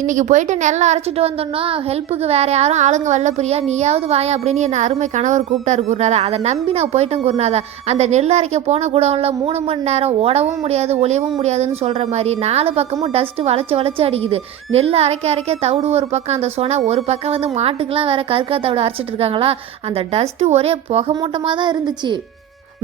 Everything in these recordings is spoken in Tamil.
இன்னைக்கு போயிட்டு நெல்லை அரைச்சிட்டு வந்துடணும், ஹெல்ப்புக்கு வேறு யாரும் ஆளுங்க வரல பிரியா, நீயாவது வாயா அப்படின்னு என் அருமை கணவர் கூப்பிட்டாரு குருநாதா. அதை நம்பி நான் போயிட்டேன் குருநாதா. அந்த நெல் அரைக்க போன குடோன்ல 3 மணி நேரம் ஓடவும் முடியாது ஒளியவும் முடியாதுன்னு சொல்கிற மாதிரி 4 பக்கமும் டஸ்ட்டு வளைச்சி வளைச்சி அடிக்குது. நெல் அரைக்க அரைக்க தவிடு ஒரு பக்கம், அந்த சொனை ஒரு பக்கம் வந்து மாட்டுக்கெலாம் வேறு கருக்கா தவிடு அரைச்சிட்டு இருக்காங்களா, அந்த டஸ்ட்டு ஒரே புகை மூட்டமாக தான் இருந்துச்சு.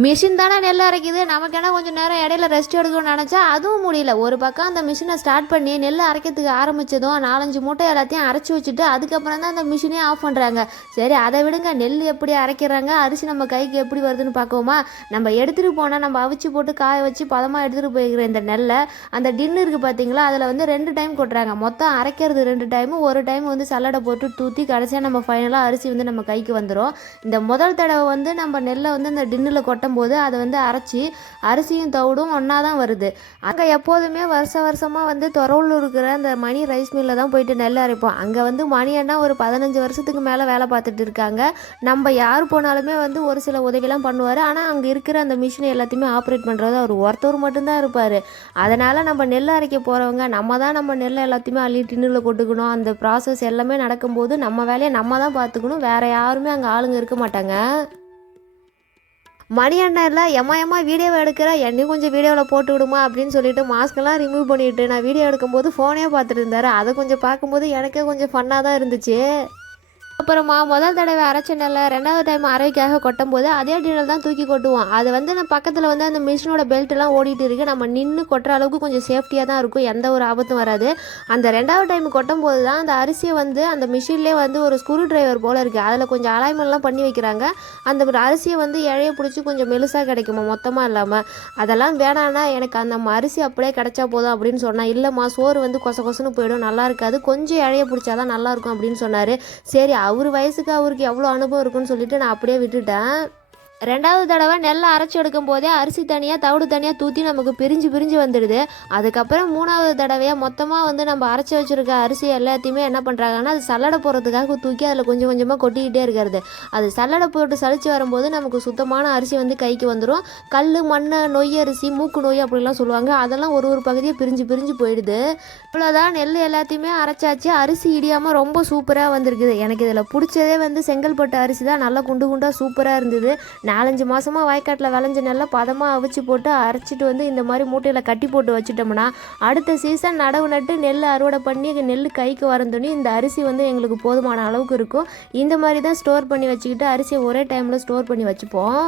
மிஷின் தானே நெல் அரைக்குது, நமக்கு என்ன கொஞ்சம் நேரம் இடையில ரெஸ்ட் எடுக்கணும்னு நினச்சா அதுவும் முடியல. ஒரு பக்கம் அந்த மிஷினை ஸ்டார்ட் பண்ணி நெல் அரைக்கிறதுக்கு ஆரம்பித்ததும் 4-5 மூட்டை எல்லாத்தையும் அரைச்சி வச்சுட்டு அதுக்கப்புறம் தான் அந்த மிஷினே ஆஃப் பண்ணுறாங்க. சரி அதை விடுங்க, நெல் எப்படி அரைக்கிறாங்க, அரிசி நம்ம கைக்கு எப்படி வருதுன்னு பார்க்கோமா. நம்ம எடுத்துகிட்டு போனால் நம்ம அவிச்சு போட்டு காய வச்சு பதமாக எடுத்துகிட்டு போய்க்கிற இந்த நெல்லை அந்த டின்னு இருக்குது பார்த்தீங்களா, அதில் வந்து 2 டைம் கொட்டுறாங்க. மொத்தம் அரைக்கிறது 2 டைமு, ஒரு டைம் வந்து சல்லடை போட்டு தூற்றி கடைசியாக நம்ம ஃபைனலாக அரிசி வந்து நம்ம கைக்கு வந்துடும். இந்த முதல் தடவை வந்து நம்ம நெல்லை வந்து இந்த டின்னில் போது அதை வந்து அரைச்சி அரிசியும் தவிடும் ஒன்றா தான் வருது. அங்கே எப்போதுமே வருஷமாக வந்து தொரவுல இருக்கிற அந்த மணி ரைஸ் மில்லில் தான் போயிட்டு நெல் அரைப்போம். அங்கே வந்து மணி அண்ணா ஒரு 15 வருஷத்துக்கு மேலே வேலை பார்த்துட்டு இருக்காங்க. நம்ம யார் போனாலுமே வந்து ஒரு சில உதவிலாம் பண்ணுவார். ஆனால் அங்கே இருக்கிற அந்த மிஷினை எல்லாத்தையுமே ஆப்ரேட் பண்ணுறது அவர் ஒருத்தர் மட்டும்தான் இருப்பார். அதனால் நம்ம நெல் அரைக்க போகிறவங்க நம்ம தான் நம்ம நெல்லை எல்லாத்தையுமே அள்ளி டின்னில் கொட்டுக்கணும். அந்த ப்ராசஸ் எல்லாமே நடக்கும்போது நம்ம வேலையை நம்ம தான் பார்த்துக்கணும், வேறு யாருமே அங்கே ஆளுங்க இருக்க மாட்டாங்க. மணி அண்ணன் இல்லை, எம்மா வீடியோவை எடுக்கிற என்னையும் கொஞ்சம் வீடியோவில் போட்டு விடுமா அப்படின்னு சொல்லிட்டு மாஸ்க்கெல்லாம் ரிமூவ் பண்ணிவிட்டு நான் வீடியோ எடுக்கும்போது ஃபோனே பார்த்துட்டு இருந்தார். அதை கொஞ்சம் பார்க்கும்போது எனக்கே கொஞ்சம் ஃபன்னாக தான் இருந்துச்சு. அப்புறமா முதல் தடவை அரைச்ச நெல்லை 2வது டைம் அரைக்காக கொட்டும் போது அதே டின்னல் தான் தூக்கி கொட்டுவோம். அது வந்து நம்ம பக்கத்தில் வந்து அந்த மிஷினோட பெல்ட்லாம் ஓடிட்டு இருக்குது, நம்ம நின்று கொட்டுற அளவுக்கு கொஞ்சம் சேஃப்டியாக தான் இருக்கும், எந்த ஒரு ஆபத்தும் வராது. அந்த 2வது டைம் கொட்டும் போது தான் அந்த அரிசியை வந்து அந்த மிஷின்லேயே வந்து ஒரு ஸ்க்ரூ டிரைவர் போல் இருக்குது, அதில் கொஞ்சம் அலைன்மெண்ட்லாம் பண்ணி வைக்கிறாங்க. அந்த அரிசியை வந்து இழைய பிடிச்சி கொஞ்சம் மெலுசாக கிடைக்குமா மொத்தமாக இல்லாமல். அதெல்லாம் வேணான்னா எனக்கு அந்த அரிசி அப்படியே கிடைச்சா போதும் அப்படின்னு சொன்னால், இல்லைம்மா சோறு வந்து கொசன்னு போயிடும், நல்லா இருக்காது, கொஞ்சம் இழைய பிடிச்சாதான் நல்லாயிருக்கும் அப்படின்னு சொன்னார். சரி அவர் வயசுக்கு அவருக்கு எவ்வளோ அனுபவம் இருக்குன்னு சொல்லிட்டு நான் அப்படியே விட்டுட்டேன். 2வது தடவை நெல்லை அரைச்சி எடுக்கும் போதே அரிசி தனியாக தவிடு தனியாக தூற்றி நமக்கு பிரிஞ்சு வந்துடுது. அதுக்கப்புறம் 3வது தடவையாக மொத்தமாக வந்து நம்ம அரைச்சி வச்சுருக்க அரிசி எல்லாத்தையுமே என்ன பண்ணுறாங்கன்னா அது சல்லடை போடுறதுக்காக தூக்கி அதில் கொஞ்சம் கொஞ்சமாக கொட்டிக்கிட்டே இருக்கிறது. அது சல்லடை போட்டு சளிச்சு வரும்போது நமக்கு சுத்தமான அரிசி வந்து கைக்கு வந்துடும். கல் மண் நொய் அரிசி மூக்கு நோய் அப்படிலாம் சொல்லுவாங்க, அதெல்லாம் ஒரு பகுதியாக பிரிஞ்சு போயிடுது. இவ்வளோதான், நெல் எல்லாத்தையுமே அரைச்சாச்சு. அரிசி இடியாமல் ரொம்ப சூப்பராக வந்திருக்குது. எனக்கு இதில் பிடிச்சதே வந்து செங்கல்பட்டு அரிசி தான், நல்லா குண்டாக சூப்பராக இருந்தது. 4-5 மாதமாக வயக்காட்டில் விளைஞ்ச நெல்லை பதமாக அவிச்சு போட்டு அரைச்சிட்டு வந்து இந்த மாதிரி மூட்டையில் கட்டி போட்டு வச்சுட்டோம்னா அடுத்த சீசன் நடவு நட்டு நெல் அறுவடை பண்ணி நெல் கைக்கு வரந்தோன்னே இந்த அரிசி வந்து எங்களுக்கு போதுமான அளவுக்கு இருக்கும். இந்த மாதிரி தான் ஸ்டோர் பண்ணி வச்சுக்கிட்டு அரிசியை ஒரே டைமில் ஸ்டோர் பண்ணி வச்சுப்போம்.